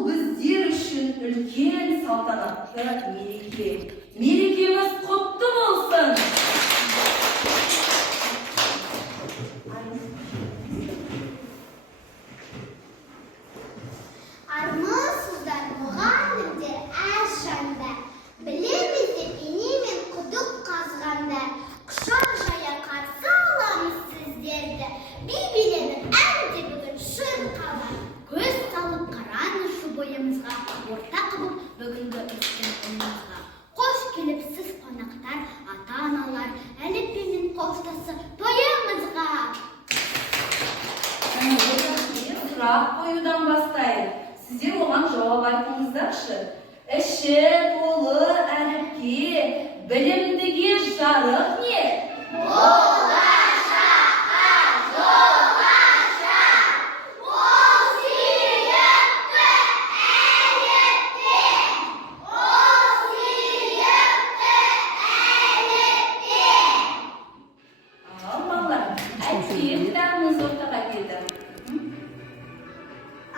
Бұл біздер үшін үлкен салтанатты мереке. Мерекеміз құтты болсын. Армысыздар мұғалімдер әр жанда, білеміз деп енемен құдық қазғанда, құшақ жая қарсы аламыз сіздерді, би-биленіп әнде бүгін шырқалар. Көз салып қараңыз шу бойымызға, орта қылып бүгінгі өскен ұнымызға. Қош келіпсіз қонақтар, ата-аналар, әліппемен қоштасы тойымызға. Сұрақ қоюдан бастайық. Сіздер оған жауап айтыңыздаршы. Іші толы әріпке, білімдіге жарық не? Болашаққа жол ашар, ол сүйікті әліппе, ол сүйікті әліппе. Ал, балалар, әйтпе кітабыңыз ортаға келді.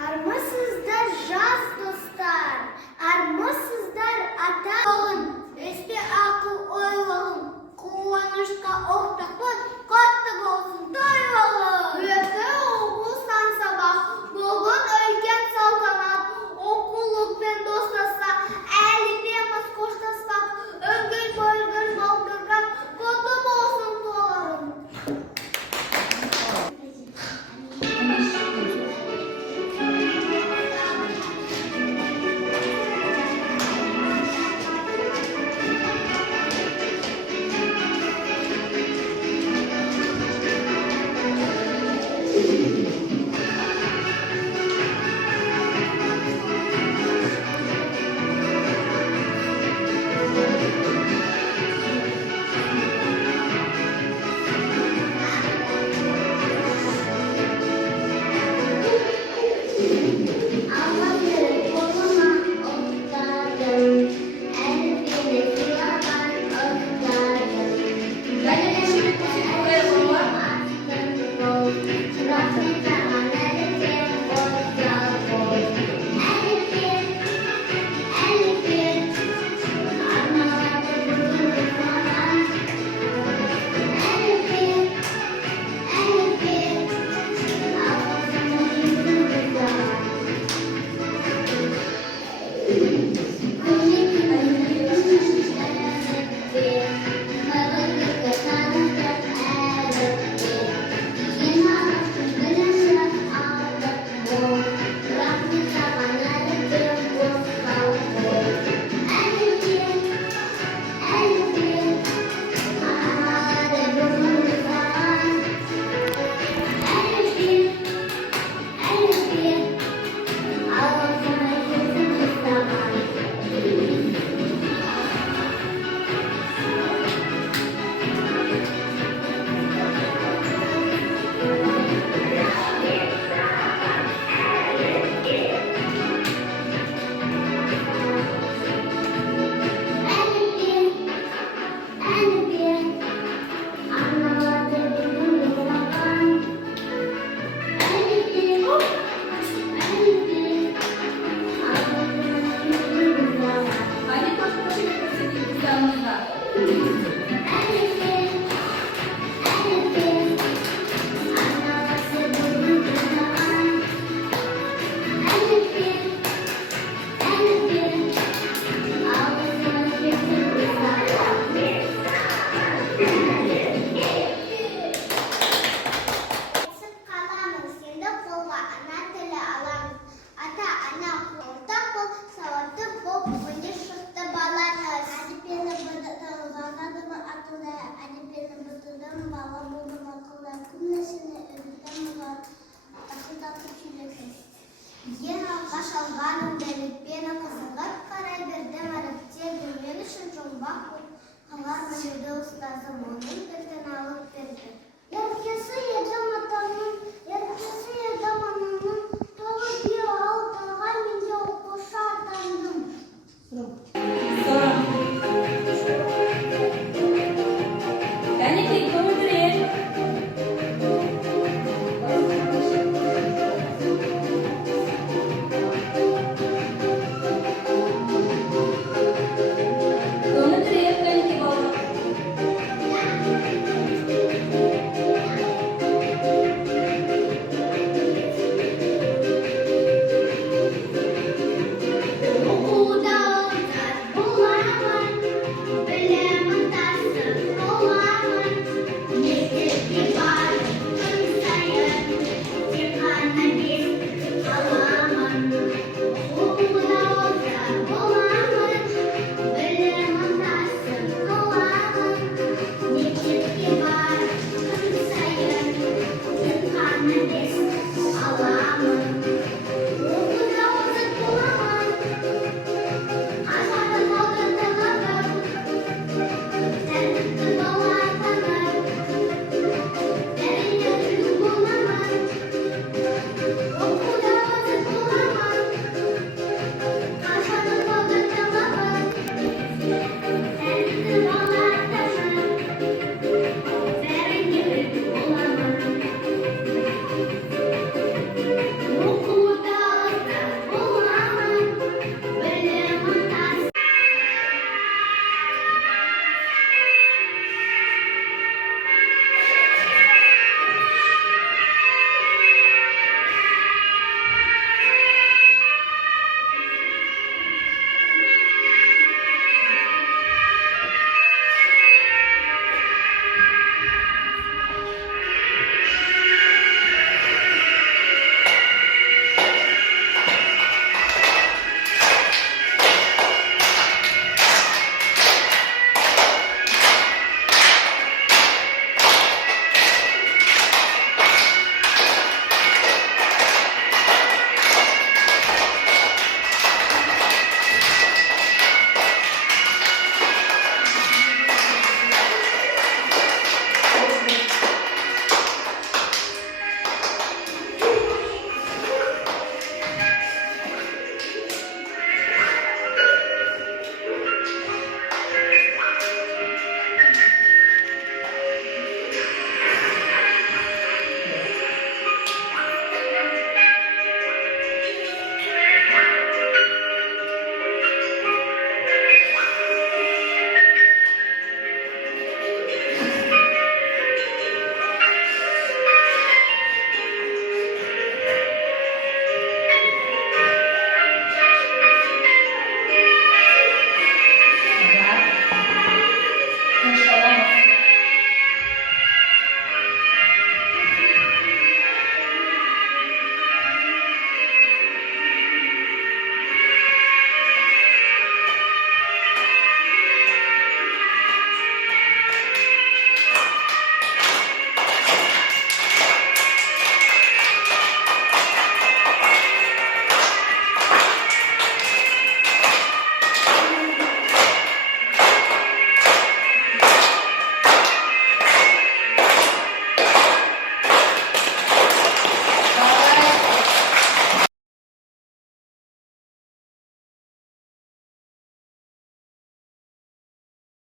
Армысыздар жас достар, армысыздар ата оғын, өспе ақыл ойлығын, қуанышқа оқтақпын, қатты болсын той олың. Өті оқулсан сабақ, бүгін үлкен салтанат, оқулықпен достаса, әліппеміз қоштаспақ, үңгіл бөлгіл балдырған, құтты болсын толарың. Ең алғаш алғаным дәліппені қызығып қарай бердім әріптегі мен үшін жұмбақ болып қалар ма еді ұстазым оның кілтін алып берді.